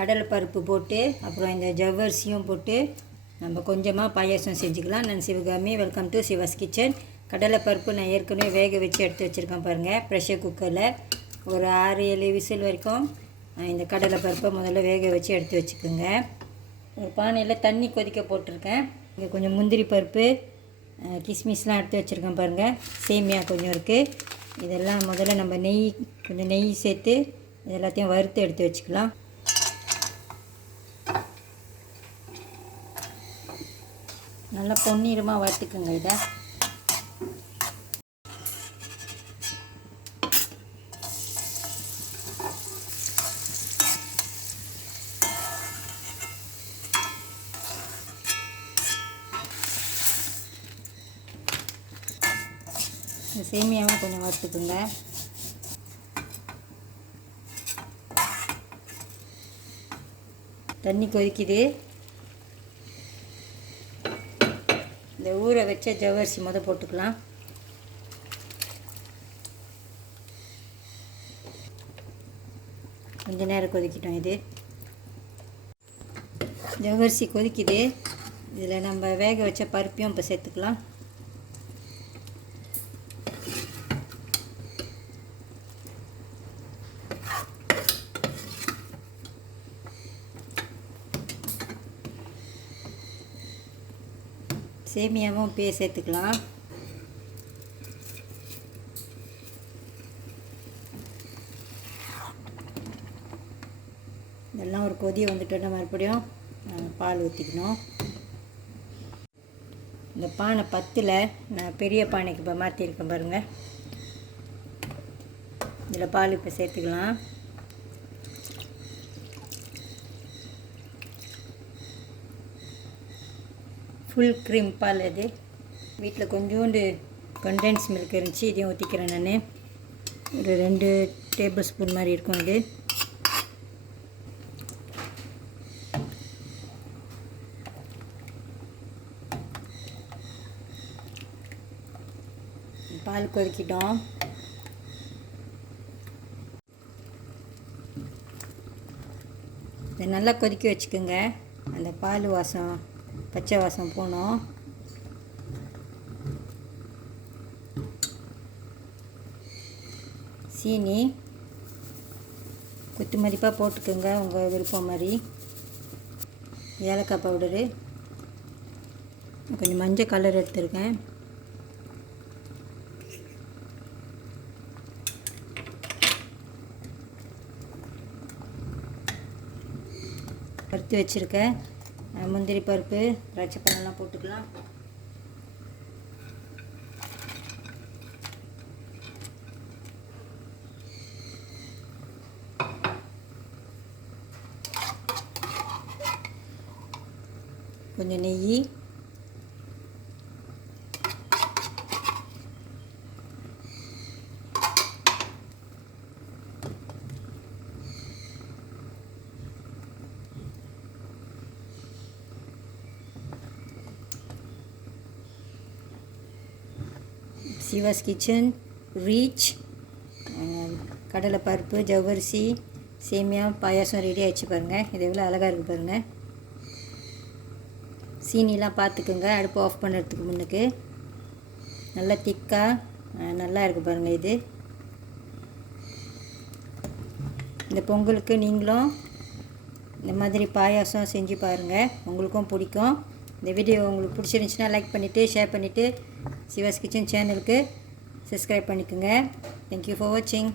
கடலை பருப்பு போட்டு அப்புறம் இந்த ஜவ்வரிசியும் போட்டு நம்ம கொஞ்சமாக பாயாசம் செஞ்சுக்கலாம். நான் Sivakami, welcome to Siva's kitchen. கடலை பருப்பு நான் ஏற்கனவே வேக வச்சு எடுத்து வச்சுருக்கேன் பாருங்கள். ப்ரெஷர் குக்கரில் ஒரு 6-7 விசில் வரைக்கும் இந்த கடலை பருப்பை முதல்ல வேக வச்சு எடுத்து வச்சுக்கோங்க. ஒரு பானையில் தண்ணி கொதிக்க போட்டிருக்கேன். இங்கே கொஞ்சம் முந்திரி பருப்பு, கிஸ்மிஸ்லாம் எடுத்து வச்சுருக்கேன் பாருங்கள். சேமியா கொஞ்சம் இருக்குது. இதெல்லாம் முதல்ல நம்ம கொஞ்சம் நெய் சேர்த்து இது எல்லாத்தையும் வறுத்து எடுத்து வச்சுக்கலாம். நல்லா பொன்னிறமாக வறுத்துக்குங்க. இதை சேமியாவும் கொஞ்சம் வறுத்துக்குங்க. தண்ணி கொதிக்குது. இந்த ஊற வச்ச ஜவ்வரிசி போட்டுக்கலாம். கொஞ்ச நேரம் கொதிக்கிட்டோம். இது ஜவ்வரிசி கொதிக்குது. இதில் நம்ம வேக வச்ச பருப்பையும் இப்போ சேர்த்துக்கலாம். சேமியாவும் இப்போயே சேர்த்துக்கலாம். இதெல்லாம் ஒரு கொதி வந்துட்டோன்னா மறுபடியும் பால் ஊற்றிக்கணும். இந்த பானை 10ல் நான் பெரிய பானைக்கு இப்போ மாற்றிருக்கேன் பாருங்கள். இதில் பால் இப்போ சேர்த்துக்கலாம். ஃபுல் க்ரீம் பால். அது வீட்டில் கொஞ்சோண்டு கண்டென்ஸ் மில்க் இருந்துச்சு, இதையும் ஊற்றிக்கிறேன். நான் ஒரு 2 டேபிள் ஸ்பூன் மாதிரி இருக்கும். இது பால் கொதிக்கிட்டோம். இதை நல்லா கொதிக்க வச்சுக்கோங்க. அந்த பால் வாசம், பச்சை வாசம் போகணும். சீனி குத்து மதிப்பாக போட்டுக்கோங்க, உங்கள் விருப்பம் மாதிரி. ஏலக்காய் பவுடரு, கொஞ்சம் மஞ்சள் கலர் எடுத்துருக்கேன். வறுத்து வச்சுருக்கேன் முந்திரி பருப்பு, திராட்சை பழம்லாம் போட்டுக்கலாம். கொஞ்சம் நெய், சிவாஸ் கிச்சன் ரீச். கடலை பருப்பு, ஜவ்வரிசி, சேமியா பாயாசம் ரெடி ஆகிடுச்சு பாருங்கள். இது எவ்வளோ அழகாக இருக்குது பாருங்கள். சீனிலாம் பார்த்துக்குங்க. அடுப்பு ஆஃப் பண்ணுறதுக்கு முன்னுக்கு நல்லா திக்காக நல்லா இருக்குது பாருங்கள். இது இந்த பொங்கலுக்கு நீங்களும் இந்த மாதிரி பாயாசம் செஞ்சு பாருங்கள், உங்களுக்கும் பிடிக்கும். இந்த வீடியோ உங்களுக்கு பிடிச்சிருந்துச்சுன்னா லைக் பண்ணிவிட்டு ஷேர் பண்ணிவிட்டு சிவாஸ் கிச்சன் சேனலுக்கு சப்ஸ்கிரைப் பண்ணிக்கோங்க. தேங்க்யூ ஃபார் வாட்சிங்.